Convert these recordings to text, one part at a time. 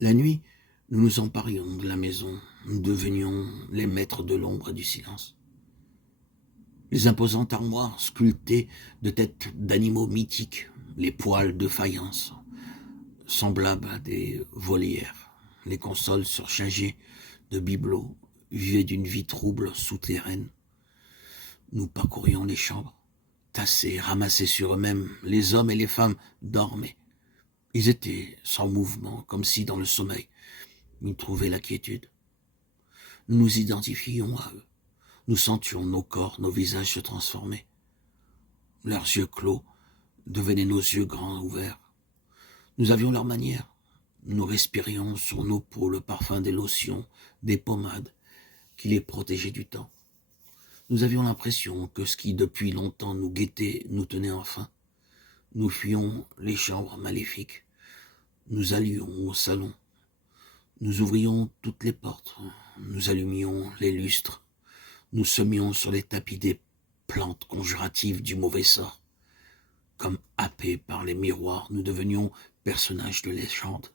La nuit, nous nous emparions de la maison, nous devenions les maîtres de l'ombre et du silence. Les imposantes armoires sculptées de têtes d'animaux mythiques, les poêles de faïence, semblables à des volières, les consoles surchargées de bibelots, vivaient d'une vie trouble souterraine. Nous parcourions les chambres, tassés, ramassés sur eux-mêmes, les hommes et les femmes dormaient. Ils étaient sans mouvement, comme si dans le sommeil, ils trouvaient la quiétude. Nous nous identifions à eux. Nous sentions nos corps, nos visages se transformer. Leurs yeux clos devenaient nos yeux grands ouverts. Nous avions leur manière. Nous respirions sur nos peaux le parfum des lotions, des pommades, qui les protégeaient du temps. Nous avions l'impression que ce qui depuis longtemps nous guettait nous tenait enfin. Nous fuyions les chambres maléfiques. Nous allions au salon. Nous ouvrions toutes les portes. Nous allumions les lustres. Nous semions sur les tapis des plantes conjuratives du mauvais sort. Comme happés par les miroirs, nous devenions personnages de légende.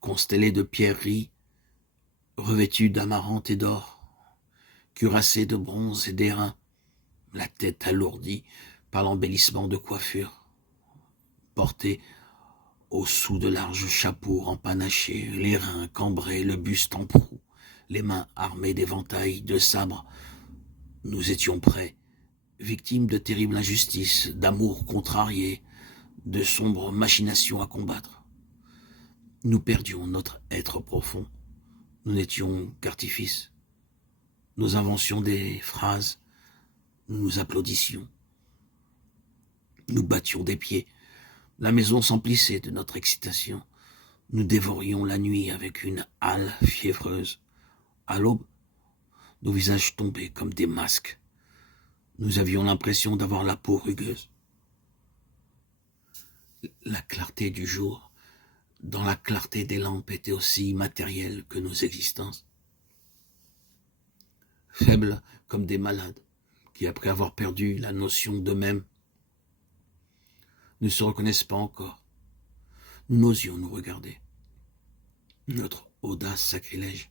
Constellés de pierreries, revêtus d'amarante et d'or, cuirassés de bronze et d'airain, la tête alourdie par l'embellissement de coiffures, portés au-dessous de larges chapeaux empanachés, les reins cambrés, le buste en proue, les mains armées d'éventails, de sabres. Nous étions prêts, victimes de terribles injustices, d'amours contrariés, de sombres machinations à combattre. Nous perdions notre être profond. Nous n'étions qu'artifices. Nos inventions des phrases, nous nous applaudissions. Nous battions des pieds. La maison s'emplissait de notre excitation. Nous dévorions la nuit avec une hale fiévreuse. À l'aube, nos visages tombaient comme des masques. Nous avions l'impression d'avoir la peau rugueuse. La clarté du jour, dans la clarté des lampes, était aussi immatérielle que nos existences. Faibles comme des malades, qui, après avoir perdu la notion d'eux-mêmes, ne se reconnaissent pas encore. Nous n'osions nous regarder. Notre audace sacrilège,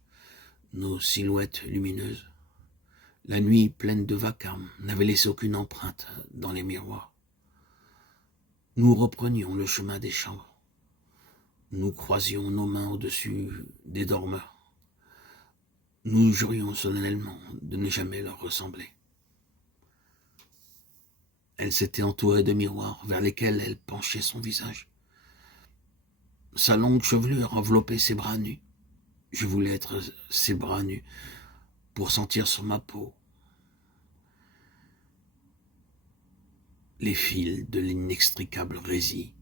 nos silhouettes lumineuses, la nuit pleine de vacarme n'avait laissé aucune empreinte dans les miroirs. Nous reprenions le chemin des chambres. Nous croisions nos mains au-dessus des dormeurs. Nous jurions solennellement de ne jamais leur ressembler. Elle s'était entourée de miroirs vers lesquels elle penchait son visage. Sa longue chevelure enveloppait ses bras nus. Je voulais être ses bras nus pour sentir sur ma peau les fils de l'inextricable résille.